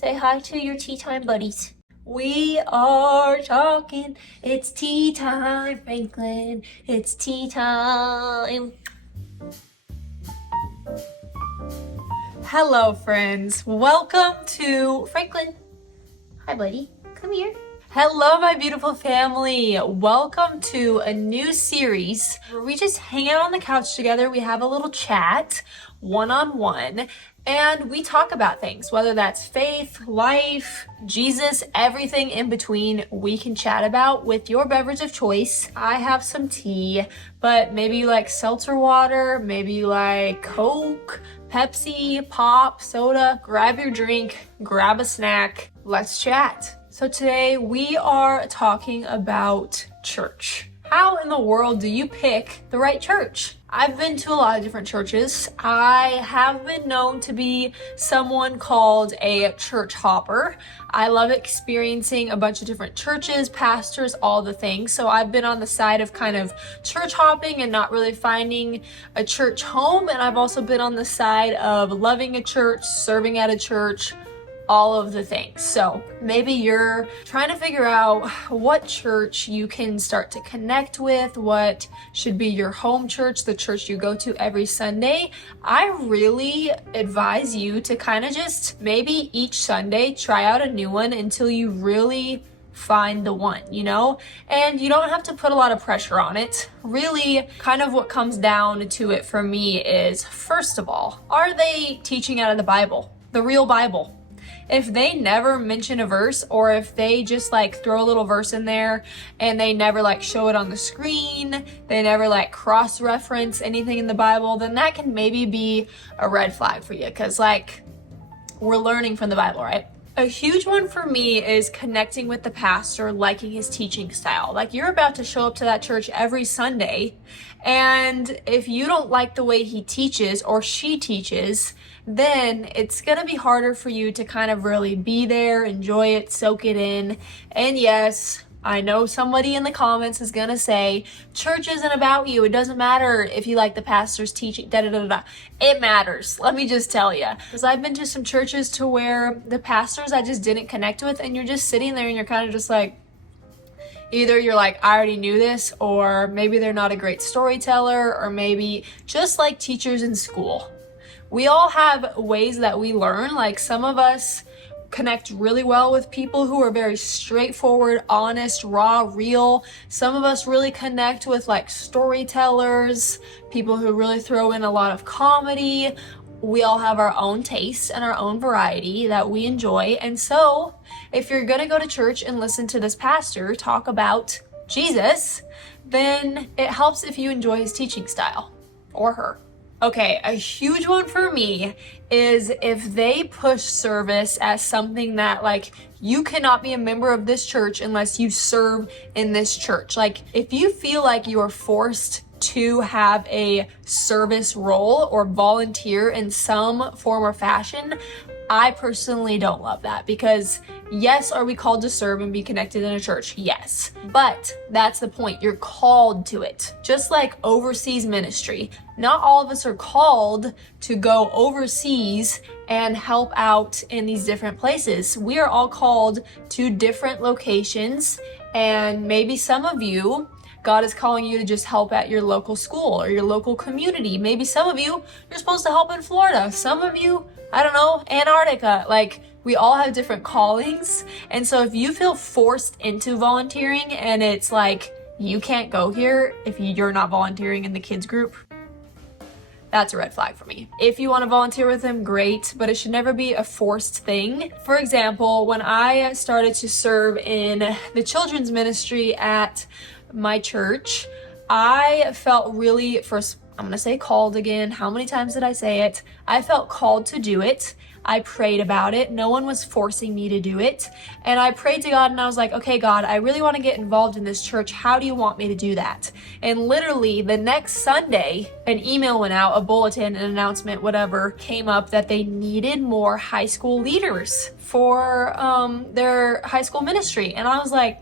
Say hi to your tea time buddies. We are talking. It's tea time, Franklin. It's tea time. Hello, friends. Welcome to Franklin. Hi, buddy. Come here. Hello, my beautiful family. Welcome to a new series where we just hang out on the couch together. We have a little chat, one-on-one, and we talk about things, whether that's faith, life, Jesus, everything in between we can chat about with your beverage of choice. I have some tea, but maybe you like seltzer water, maybe you like Coke, Pepsi, pop, soda. Grab your drink, grab a snack. Let's chat. So today we are talking about church. How in the world do you pick the right church? I've been to a lot of different churches. I have been known to be someone called a church hopper. I love experiencing a bunch of different churches, pastors, all the things. So I've been on the side of kind of church hopping and not really finding a church home. And I've also been on the side of loving a church, serving at a church, all of the things. So maybe you're trying to figure out what church you can start to connect with, what should be your home church, the church you go to every Sunday. I really advise you to kind of just maybe each Sunday try out a new one until you really find the one, and you don't have to put a lot of pressure on it. Really, kind of what comes down to it for me is, first of all, are they teaching out of the Bible, the real Bible? If they never mention a verse, or if they just throw a little verse in there and they never show it on the screen, they never cross-reference anything in the Bible, then that can maybe be a red flag for you, because we're learning from the Bible, right? A huge one for me is connecting with the pastor, liking his teaching style. You're about to show up to that church every Sunday, and if you don't like the way he teaches or she teaches, then it's gonna be harder for you to kind of really be there, enjoy it, soak it in. And yes, I know somebody in the comments is gonna say, church isn't about you. It doesn't matter if you like the pastor's teaching, da-da-da-da. It matters, let me just tell you. Because I've been to some churches to where the pastors I just didn't connect with, and you're just sitting there and you're kind of just either you're I already knew this, or maybe they're not a great storyteller, or maybe just like teachers in school. We all have ways that we learn. Some of us connect really well with people who are very straightforward, honest, raw, real. Some of us really connect with storytellers, people who really throw in a lot of comedy. We all have our own tastes and our own variety that we enjoy. And so if you're gonna go to church and listen to this pastor talk about Jesus, then it helps if you enjoy his teaching style, or her. Okay, a huge one for me is if they push service as something that you cannot be a member of this church unless you serve in this church. If you feel like you are forced to have a service role or volunteer in some form or fashion, I personally don't love that, because yes, are we called to serve and be connected in a church? Yes. But that's the point. You're called to it. Just like overseas ministry. Not all of us are called to go overseas and help out in these different places. We are all called to different locations, and maybe some of you, God is calling you to just help at your local school or your local community. Maybe some of you, you're supposed to help in Florida. Some of you, I don't know, Antarctica. We all have different callings. And so if you feel forced into volunteering and it's you can't go here if you're not volunteering in the kids group, that's a red flag for me. If you want to volunteer with them, great, but it should never be a forced thing. For example, when I started to serve in the children's ministry at my church, I felt really, first, I'm gonna say called again. How many times did I say it? I felt called to do it. I prayed about it. No one was forcing me to do it. And I prayed to God and I was like, okay, God, I really want to get involved in this church. How do you want me to do that? And literally the next Sunday, an email went out, a bulletin, an announcement, whatever, came up that they needed more high school leaders for their high school ministry. And I was like,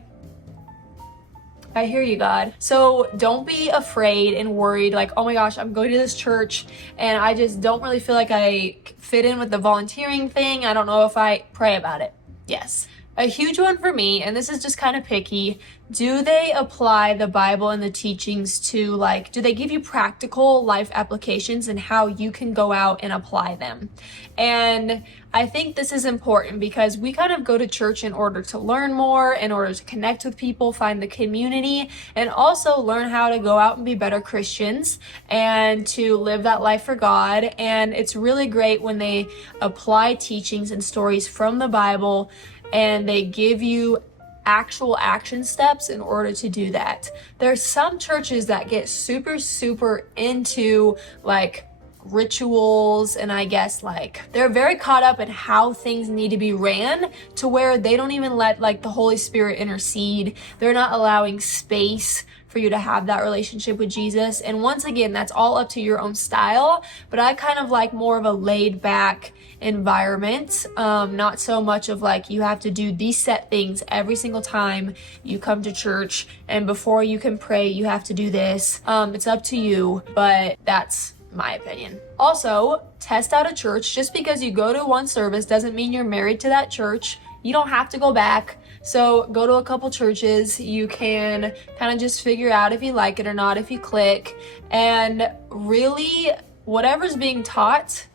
I hear you, God. So don't be afraid and worried like, oh my gosh, I'm going to this church and I just don't really feel like I fit in with the volunteering thing. I don't know if I pray about it. Yes. A huge one for me, and this is just kind of picky, do they apply the Bible and the teachings to, like, do they give you practical life applications and how you can go out and apply them? And I think this is important because we kind of go to church in order to learn more, in order to connect with people, find the community, and also learn how to go out and be better Christians and to live that life for God. And it's really great when they apply teachings and stories from the Bible and they give you actual action steps in order to do that. There's some churches that get super into like rituals, and I guess like they're very caught up in how things need to be ran to where they don't even let like the Holy Spirit intercede. They're not allowing space for you to have that relationship with Jesus. And once again, that's all up to your own style, but I kind of like more of a laid back environment, not so much of like you have to do these set things every single time you come to church, and before you can pray you have to do this. It's up to you, but that's my opinion. Also, test out a church. Just because you go to one service doesn't mean you're married to that church. You don't have to go back. So go to a couple churches. You can kind of just figure out if you like it or not, if you click. And really, whatever's being taught,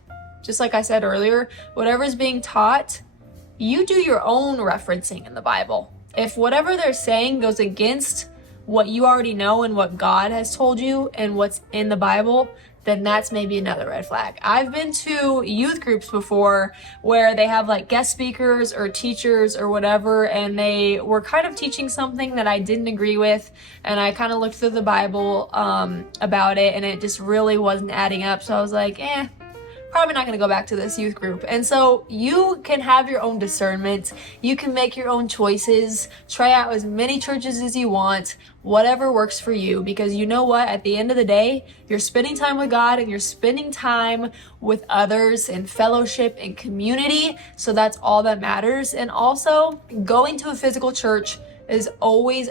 just like I said earlier, whatever's being taught, you do your own referencing in the Bible. If whatever they're saying goes against what you already know and what God has told you and what's in the Bible, then that's maybe another red flag. I've been to youth groups before where they have like guest speakers or teachers or whatever, and they were kind of teaching something that I didn't agree with, and I kind of looked through the Bible about it, and it just really wasn't adding up. So I was like, probably not going to go back to this youth group. And so you can have your own discernment. You can make your own choices. Try out as many churches as you want, whatever works for you, because you know what? At the end of the day, you're spending time with God and you're spending time with others in fellowship and community. So that's all that matters. And also, going to a physical church is always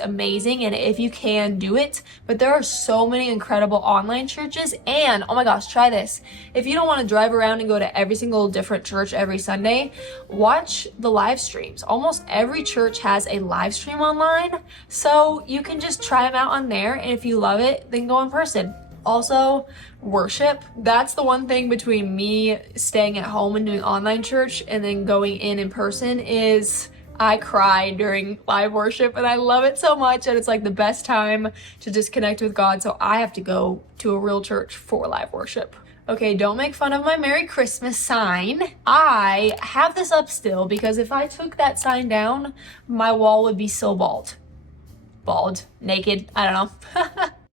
amazing, and if you can, do it. But there are so many incredible online churches, and oh my gosh, try this. If you don't want to drive around and go to every single different church every Sunday, watch the live streams. Almost every church has a live stream online, so you can just try them out on there, and if you love it, then go in person. Also, worship. That's the one thing between me staying at home and doing online church and then going in person is I cry during live worship, and I love it so much, and it's like the best time to just connect with God. So I have to go to a real church for live worship. Okay, don't make fun of my Merry Christmas sign. I have this up still because if I took that sign down, my wall would be so bald, naked, I don't know.